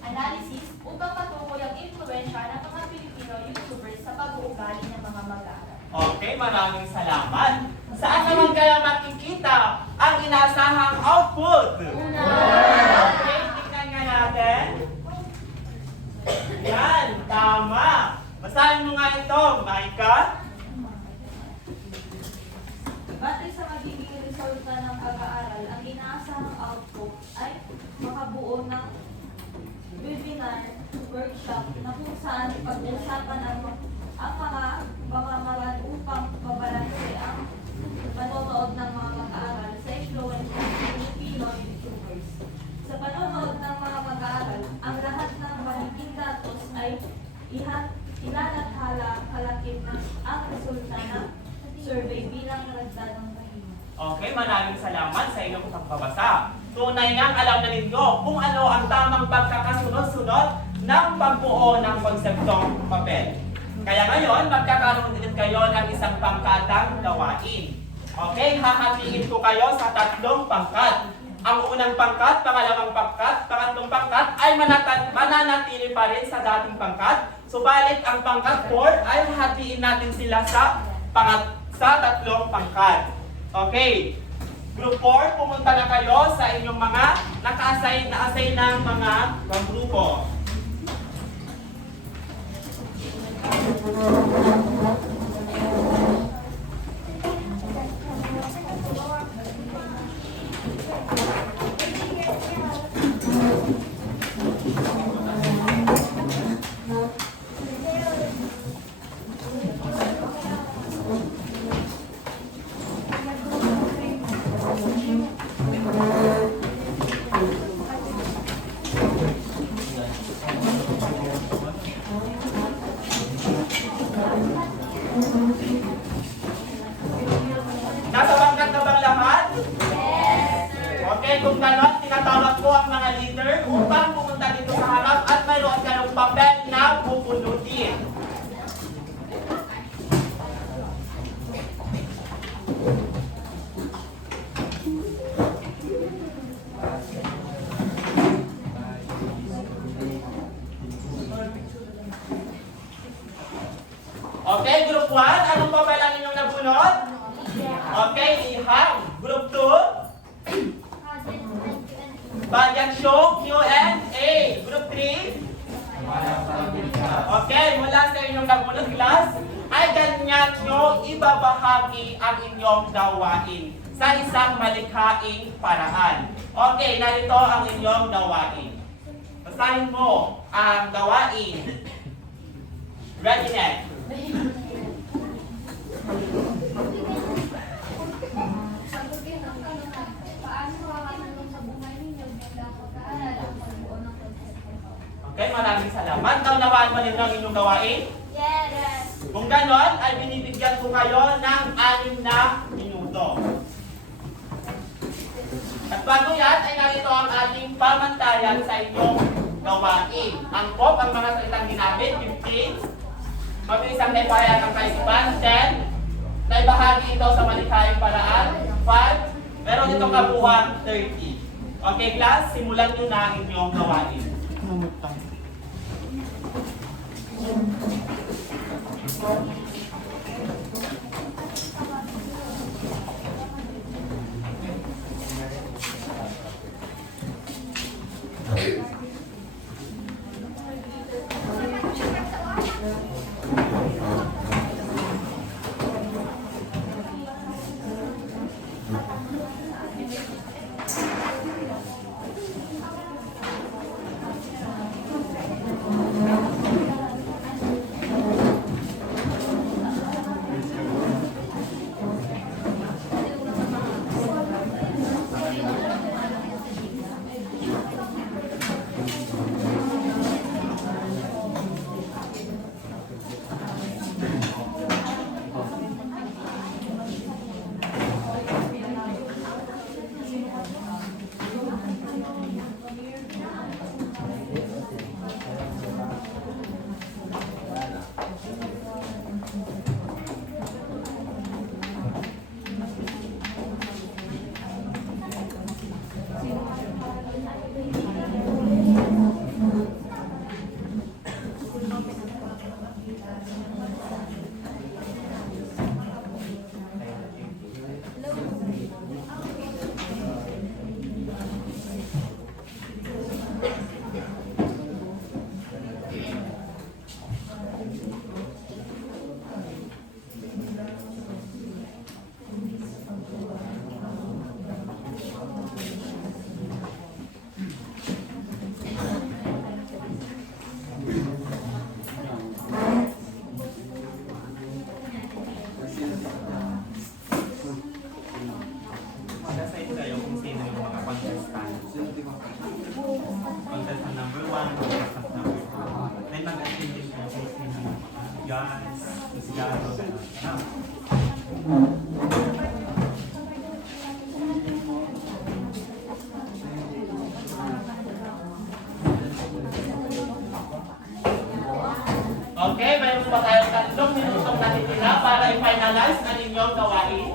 analysis upang matukoy ang impluwensya ng mga Pilipino YouTubers sa pag-uugali ng mga mag-aaral. Okay, maraming salamat. Saan naman kaya makikita ang inaasahang output? Okay, tingnan nga natin. Yan, tama. Basahin mo nga ito, Maika. Batay sa magiging resulta ng pag-aaral, ang inaasahang output ay makabuo ng webinar, workshop na kung saan pag-usapan ang mga pamamaraan upang mabalanse ang manonood ng mga mag-aaral sa influence ng Filipino YouTubers. Sa panonood ng mga mag-aaral, ang lahat ng magiging datos ay ilalanthala kalakip ng ang resulta ng survey bilang nagdadang mahina. Okay, maraming salamat sa inyong pagbabasa. Tunay ngang alam na ninyo kung ano ang tamang pagkakasunod-sunod ng pagbuo ng konseptong papel. Kaya ngayon, magkakaroon din kayo ng isang pangkatang gawain. Okay, hahatiin ko kayo sa 3 pangkat. Ang unang pangkat, pangalawang pangkat, pangatlong pangkat ay mananatili pa rin sa dating pangkat. Subalit ang pangkat 4 ay hahatiin natin sila sa 3 pangkat. Okay. Group 4, pumunta na kayo sa inyong mga naka-assign ng mga grupo. Nasa bangkat na bang lahat? Okay, kung gano'n, tinatawag ko ang mga leader upang pumunta dito sa harap at mayroon kayong papel na pupunutin. Okay, group 1, anong papel ang inyong nabunod? Okay, ihang. Group 2, Budget Show, Q&A. Group 3, okay, mula sa inyong nabunod class, ay ganyan nyo ibabahagi ang inyong gawain sa isang malikhaing paraan. Okay, narito ang inyong gawain. Basahin mo ang gawain. Ready, Ned? Sagutin ang tanong, paano makakatulong sa buhay ninyo bilang pag-aaral ang pagbuo ng konsepto? Okay, maraming salamat. Naunawaan mo ninyo ang inyong gawain? Yes! Kung ganon, ay binibigyan ko kayo ng 6 na minuto. At bago yan, ay narito ang ating pamantayan sa inyong gawain. Angkop ang mga salitang ginamit, 15. Mabilisang naipahayag ang kaisipan, 10. Naibahagi ito sa malikhaing paraan, 5. Meron itong kabuuan, 30. Okay, class, simulan nyo na ang inyong gawain. Decide kayo kung sino yung mga contestant. Contestant number 1, contestant number 2. Then mag-attend din kayo kung sino yung mga guys, Isigaro, gano'n. Okay, mayroon pa tayong 3 minutong natitira para i-finalize ang inyong gawain.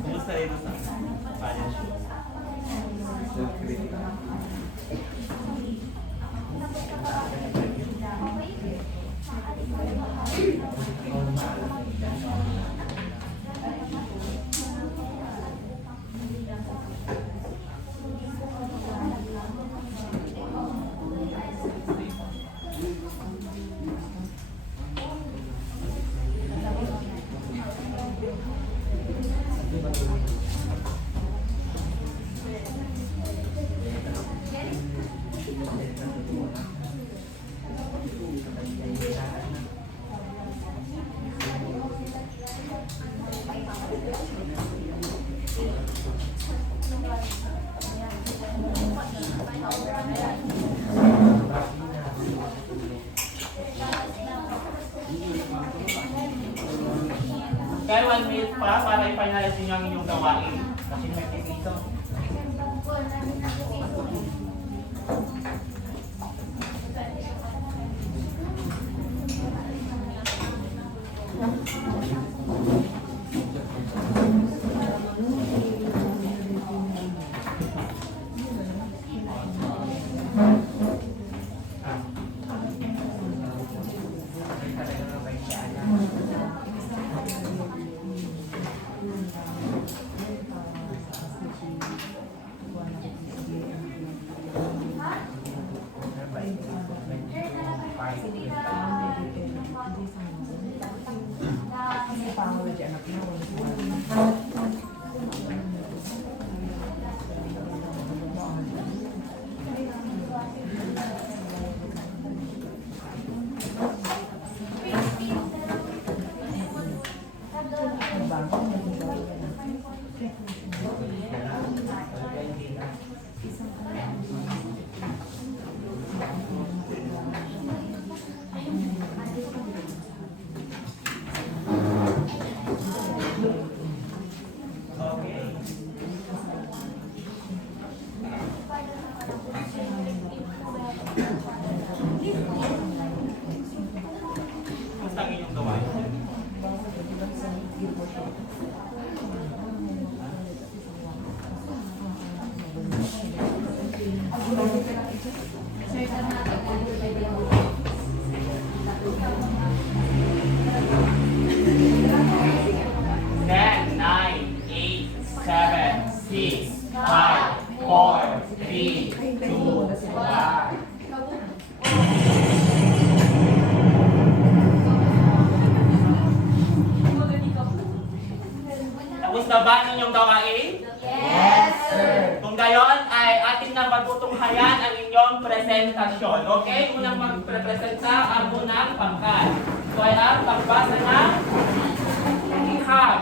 Kumusta rin sa financial? Kaya 1 minute pa para i-finalize niyo ang inyong gawain. Kasi may dito. Kumusta ang inyong gawain? Ten, 9, 8, 7, 6, 5, 4, 3, 2, 1. Tapos na ba ang inyong gawain? Yes, sir. Kung gayon ay atin na magtutunghayan ang inyong presentasyon. Okay? Unang magprepresenta ang unang pangkat. So ay ang pagbasa ng iham.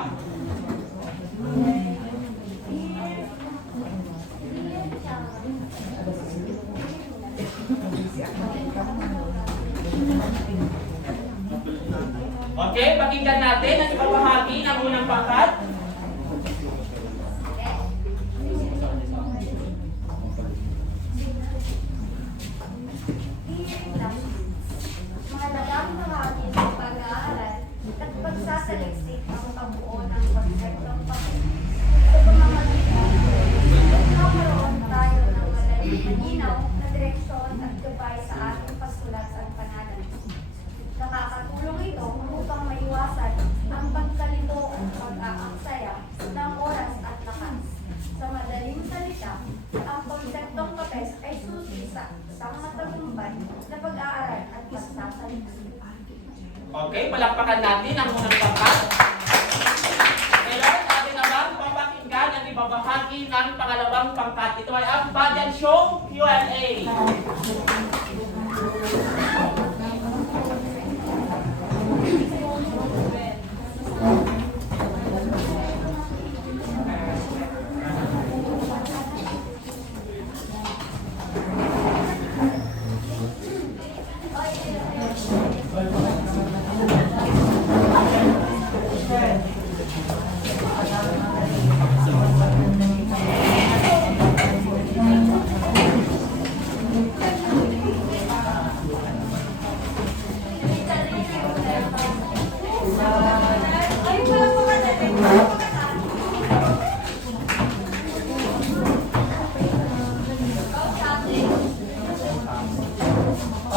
Okay, pakinggan natin at ipapahagi ang unang pangkat. Mahalagang bahagi ng pag-aaral at pagsasaliksik ang Okay, palakpakan natin ang unang pangkat. Ngayon, atin naman papakinggan ang ibabahagi ng pangalawang pangkat. Ito ay ang Pageant Show Q&A.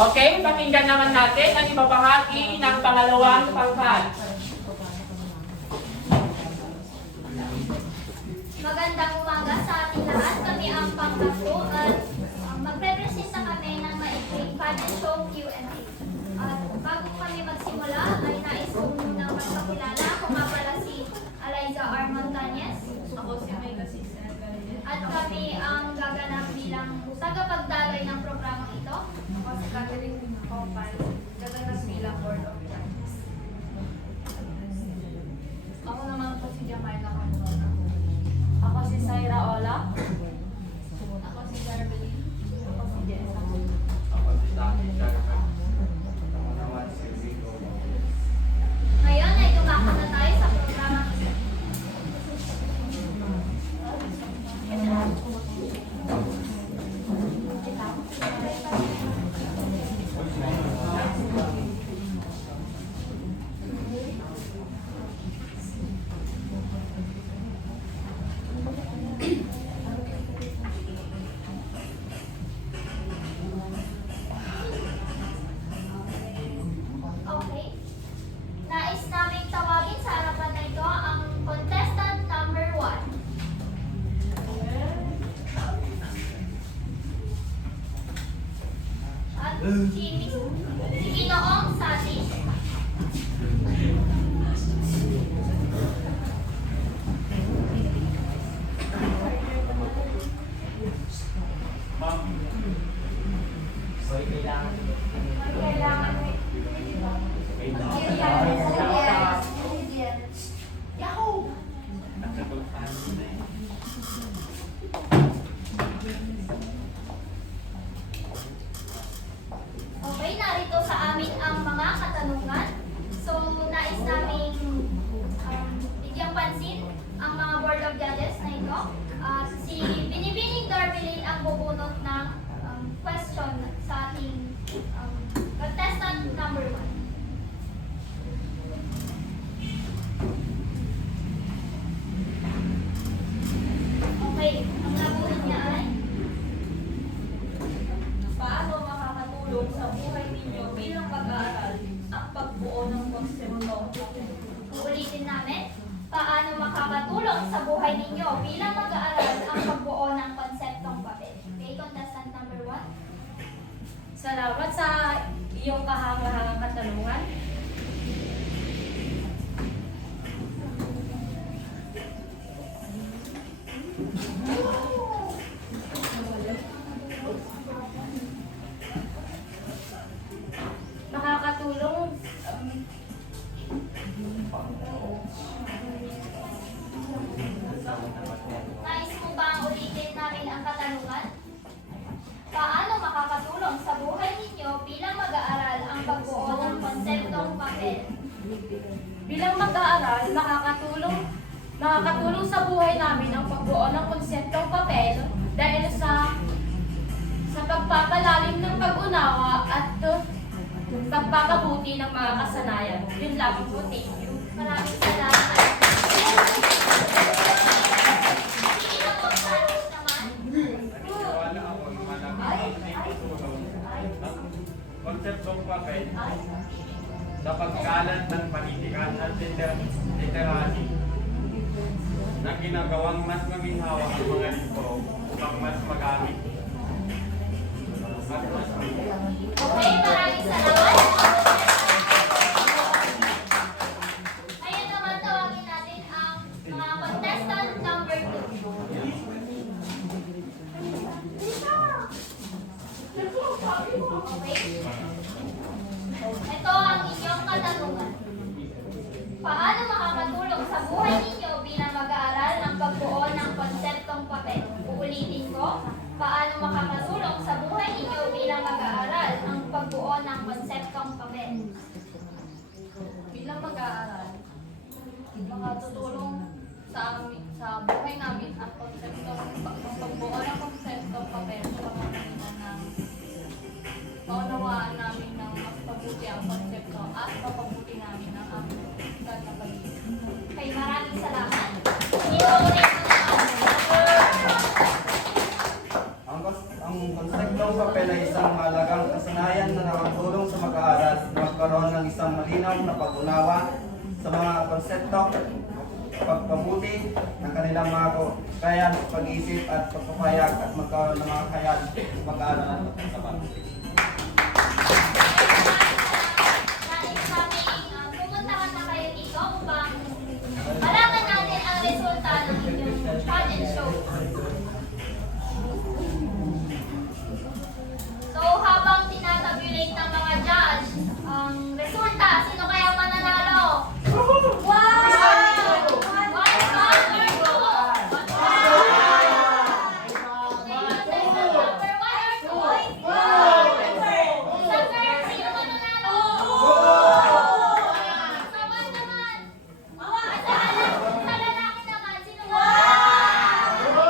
Okay, pakinggan naman natin ang ibabahagi ng pangalawang pangkat. Magandang umaga sa ating lahat. Kami ang pangkatlo at magre-presenta kami ng maikling pageant show Q&A. At bago kami magsimula ay nais ko munang magpakilala. Ako nga pala si Eliza R. Montañez. Ako si May Casisa. At kami ang gaganap bilang tagapagdaloy ng programang ito. Ako si Catherine Compal, gaganap bilang Board of Judges. Ako naman po si Jamarla Candona. Ako si Syra Ola. Ako si Darbeline. Ako si Jessa. Ako si Dani Sharma. Ako naman si Rico. Ngayon ay tumakbo na tayo sa programang ito. Okay. Nais naming tawagin sa harapan na ito ang contestant number 1. At si Ginoong Sati. So, kailangan Kailangan Yahoo! Okay, narito sa amin ang mga katanungan. So, nais naming bigyang pansin ang mga Board of Judges na ito. Si Binibining Darbeline ang bubunot ng question sa ating contestant number 1. Okay, ang nabunot niya ay Paano makakatulong sa buhay ninyo bilang mag-aaral ang pagbuo ng konsepto? uulitin namin. Paano makakatulong sa buhay ninyo bilang mag-aaral ang pagbuo ng konseptong papel? Okay, contestant number 1. Salamat sa iyong kahangahangang katanungan. Makakatulong Nais mo ba ulitin namin ang katanungan? Paano makakatulong sa buhay ninyo bilang mag-aaral ang pagbuo ng konseptong papel? bilang mag-aaral, makakatulong sa buhay namin ang pagbuo ng konseptong papel dahil sa pagpapalalim ng pag-unawa at pagpapabuti ng mga kasanayan. Yun lang po, thank you. Maraming salamat. Si Ginoong Sati naman. Wala ako naman ang konseptong papel sa pagkalat ng panitikan at literasi na ginagawang mas maginhawa ang mga libro upang mas magamit at mas Okay, maraming salamat. Okay? Ito ang inyong katanungan. Paano makakatulong sa buhay ninyo bilang mag-aaral ang pagbuo ng konseptong papel? Uulitin ko, paano makakatulong sa buhay ninyo bilang mag-aaral ang pagbuo ng konseptong papel? Bilang mag-aaral, makatutulong sa buhay namin ang pagbuo ng konseptong papel sa pamamagitan ng maunawaan namin ng mas mabuti ang konsepto at mapabuti namin ang aming ganda pag-iisip. Okay, maraming salamat. Inuulit ko naman. Ang konseptong papel ay isang mahalagang kasanayan na nakatulong sa mag-aaral na magkaroon ng isang malinaw na pag-unawa sa mga konsepto, pagpabuti ng kanilang mga kakayahan, pag-iisip at pagpapayag at magkaroon ng mga kakayahan sa mag-aaral at pagsasabat. Nais namin pumuntahan na kayo dito upang malaman natin ang resulta ng inyong pageant show. So, habang tinatabulate ng mga judge ang resulta, sino kaya mananalo? Wow! One or two? Okay, contestant number 1 or 2? Sa girls, sino mananalo? Sa one naman? Sa lalaki naman, sino mananalo?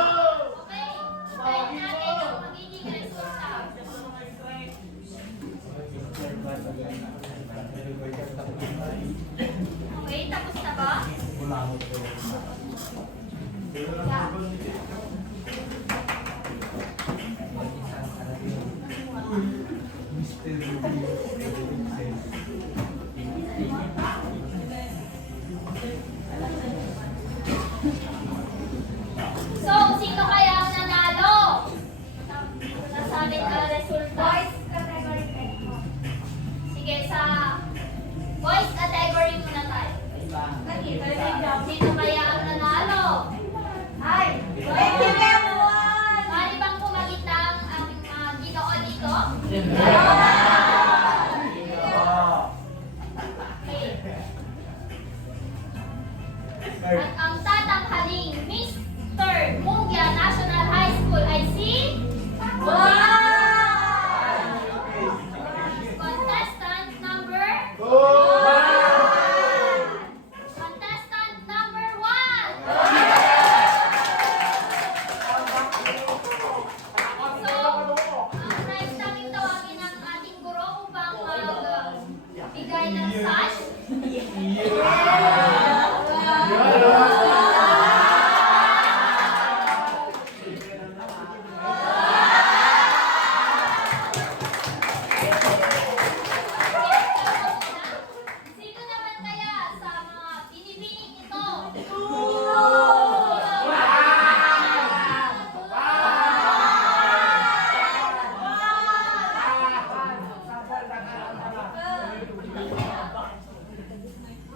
Okay, tayo natin yung magiging resulta. Okay, tapos na ba? So, sino kaya ang nanalo? Nasabi ang resulta. Sige, sa voice category muna tayo. Sino kaya ang nanalo? Ay! Thank you, everyone! Mali bang pumagita ang ginoo dito? Okay. At ang tatanghaling Mr. Mungya National High School ay si... Contestant number... Contestant number 1! So, nais namin tawagin ang ating guro upang magbigay ng sash. Sino naman kaya sa mga binibining ito?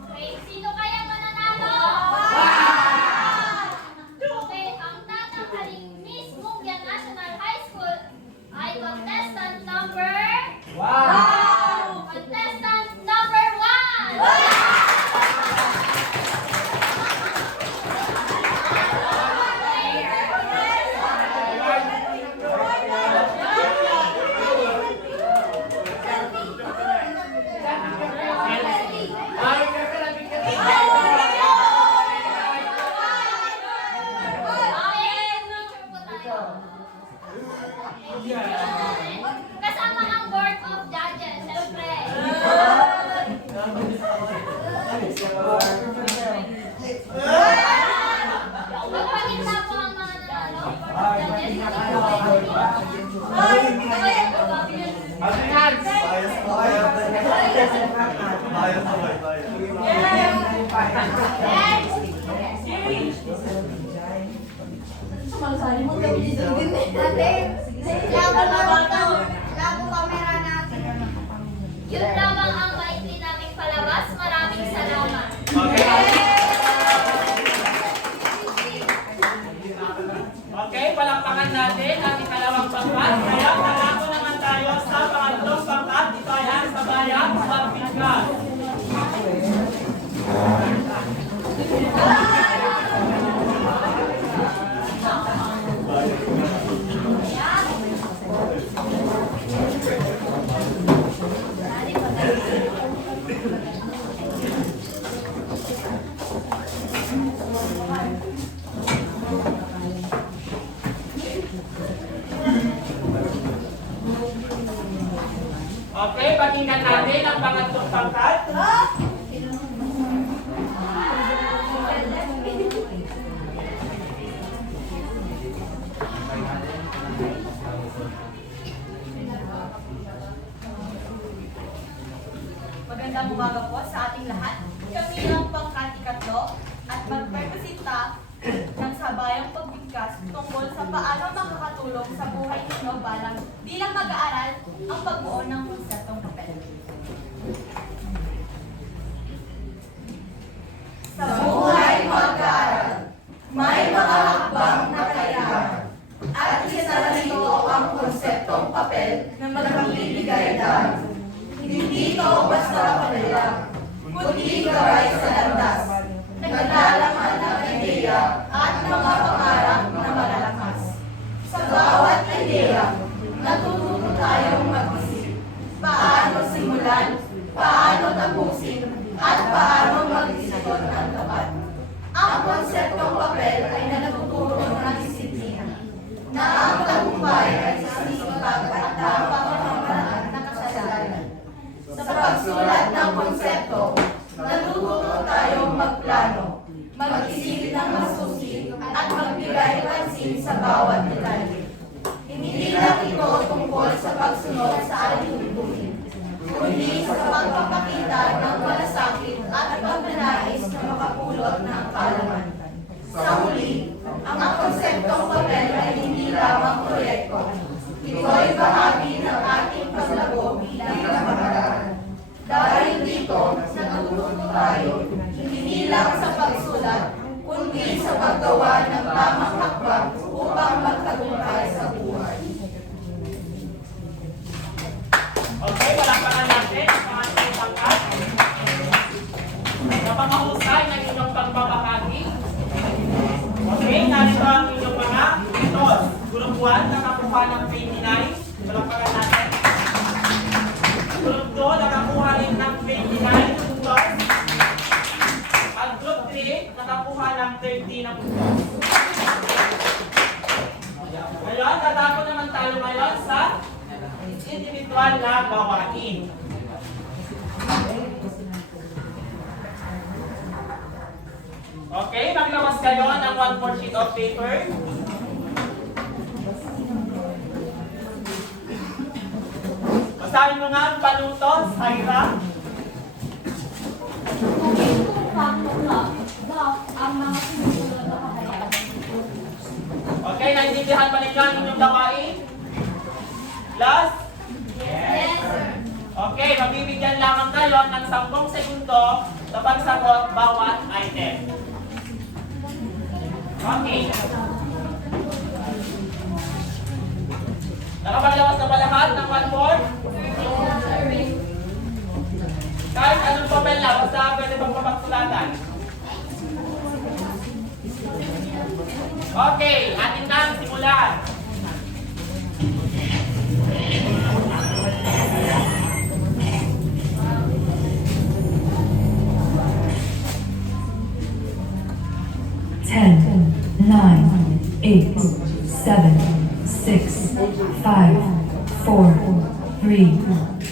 Okay, sino kaya mananalo? Okay, ang tatanghaling Miss Mungya National High School ay contestant number... Contestant number 1! Kasama ang board of judges, syempre. Magpakita po ang mga nanalo, board Yun lamang ang maikli naming palabas. Maraming salamat. Okay, palakpakan natin ang ikalawang pangkat. Kaya narako naman tayo sa pangatlo Okay, pakinggan natin ang pangatlong pangkat. Magandang umaga po sa ating lahat. Kami ang pangkat ikatlo at magprepresenta ng sabayang pagbigkas tungkol sa paano makakatulong sa buhay ninyo bilang mag-aaral ang pagbuo ng konseptong papel. Sa buhay mag-aaral, may mga hakbang na kailangan at isa na rito ang konseptong papel na magbibigay daan. Hindi ito basta papel lang, kundi gabay sa landas, naglalaman ng ideya at mga pangarap na malalakas. Sa bawat ideya, natututo tayong mag-isip. Paano simulan, paano tapusin, at paano mag-isipon ng tapat. Ang konseptong papel ay natutulong ng disiplina, na ang tagumpay ay sa sikap at tamang pamamaraan ng kasalanan. Sa pagsulat ng konsepto, natututo tayong magplano, mag-isip ng masusi, at magbigay pansin sa bawat detalye. Hindi lang ito tungkol sa pagsunod sa alitutunin, kundi sa pagpapakita ng malasakit at pagnanais na makapulot ng kaalaman. Sa huli, ang konseptong papel ay hindi lamang proyekto. Ito ay bahagi ng ating paglago bilang mag-aaral. Dahil dito, natututo tayo hindi lang sa pagsulat, kundi sa paggawa ng tamang hakbang upang magtagumpay sa buhay. Okay, palakpakan natin ang pangatlong pangkat. Napakahusay ng inyong pagbabahagi. Okay, narito ang inyong mga tos. Group 1, nakakuha ng 29. Palakpakan natin. Group 2, nakakuha rin ng 29 puntos. At Group 3, nakakuha ng 30 na puntos. Ngayon, tatapon naman tayo ngayon sa individual na gawain. Okay, maglawas kayo ng 1/4 sheet of paper. Basahin mo nga ang panutos, Ira. Ang mga sinusunod na pahayag. Okay, naintindihan pa ninyo ang inyong gawain? Last? Yes, sir. Okay, mabibigyan lamang kayo ng 10 segundo sa pagsagot bawat item. Okay. Nakapaglawas na ba lahat ng 1/4? Kahit anong papel na, basta pwede bang mapagsulatan? Okay, atin nang simulan. Ten, 9, 8, 7, 6, 5, 4, 3,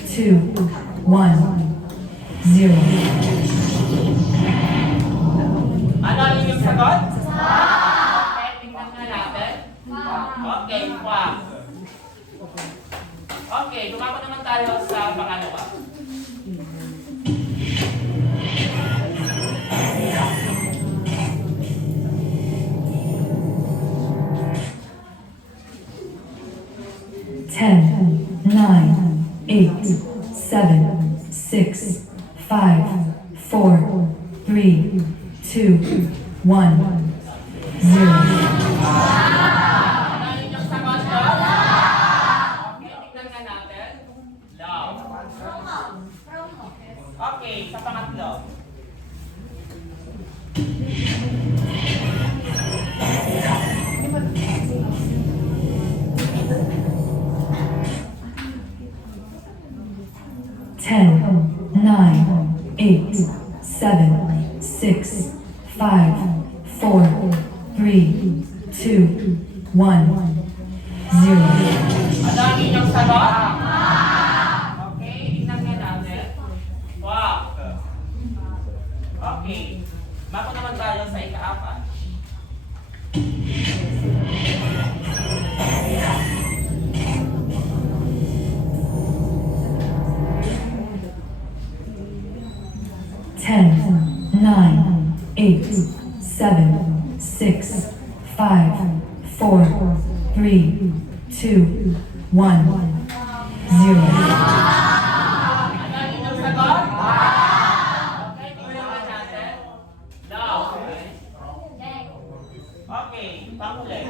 2, 1, 0. Ano ang inyong sagot? Okay, tingnan nga natin. Okay, wow. Okay, dumako naman tayo sa pangalawa. Ten, 9, 8, 7, 6, 5, 4, 3, 2, 1, 0. Ano ang inyong sagot doon? Okay, tingnan nga natin. Love. Okay, sa pangatlo. Ten, 9, 8, 7, 6, 5, 4, 3, 2, 1, 0. Ano ang inyong sagot? Okay, tingnan nga natin. Wow. Okay. Mako naman tayo sa ika-apat. Ten, nine, 8, 7, 6, 5, 4, 3, 2, 1, 0. Ano ang inyong sagot? Okay, tingnan nga natin. Now. Okay, panghuli.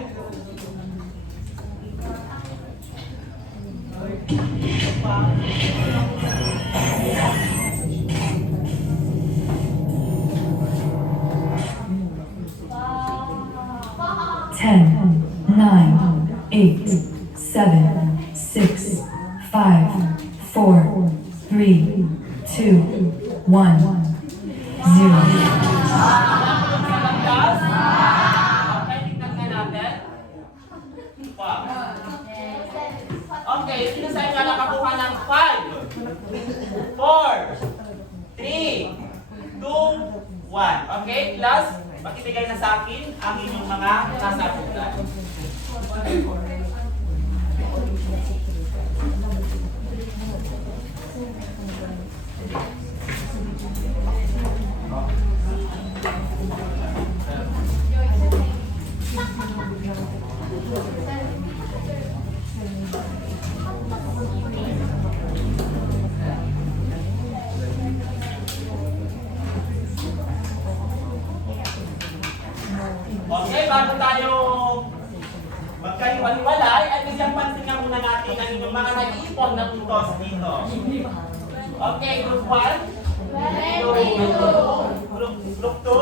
Ten, nine, 8, 7, 6, 5, 4, 3, 2, 1, 0. Okay, tingnan nga natin. Wow. Okay, sino sa inyo nakakuha ng 5, 4, 3, 2, 1. Okay, class, makibigay na sa akin ang inyong mga kasagutan. Okay, bago tayo magkahiwalay, ay bigyang pansin nga muna natin ang inyong mga nag-iipon na puntos dito. Okay, group 1, group 2,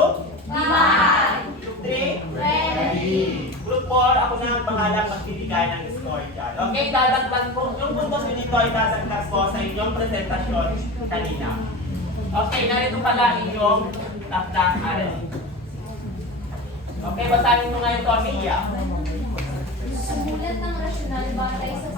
group 3, group 4, ako na ang pangalang magbibigay ng score dyan. Okay, dadagdag po, yung puntos dito ay dadagdag po sa inyong presentasyon kanina. Okay, narito pala inyong takdang-aral. Okay, basahin mo ngayon to, Amelia. Sumulat ng rasyonal batay sa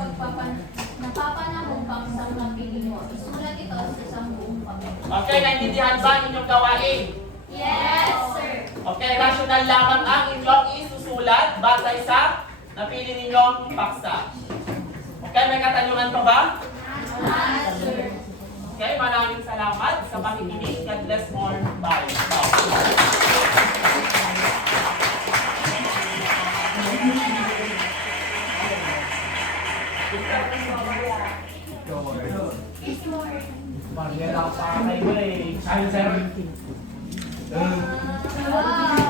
napapanahong pangsang napili mo. Isulat ito sa isang buong papel. Okay, naintindihan ba ang inyong gawain? Yes, sir. Okay, rasyonal lamang ang inyong isusulat batay sa napili ninyong paksa. Okay, may katanungan pa ba? Yes, sir. Okay, maraming salamat sa pakikinig. God bless more. Bye. Pag-galaw pa kayo eh. Ayun, sir. Wow.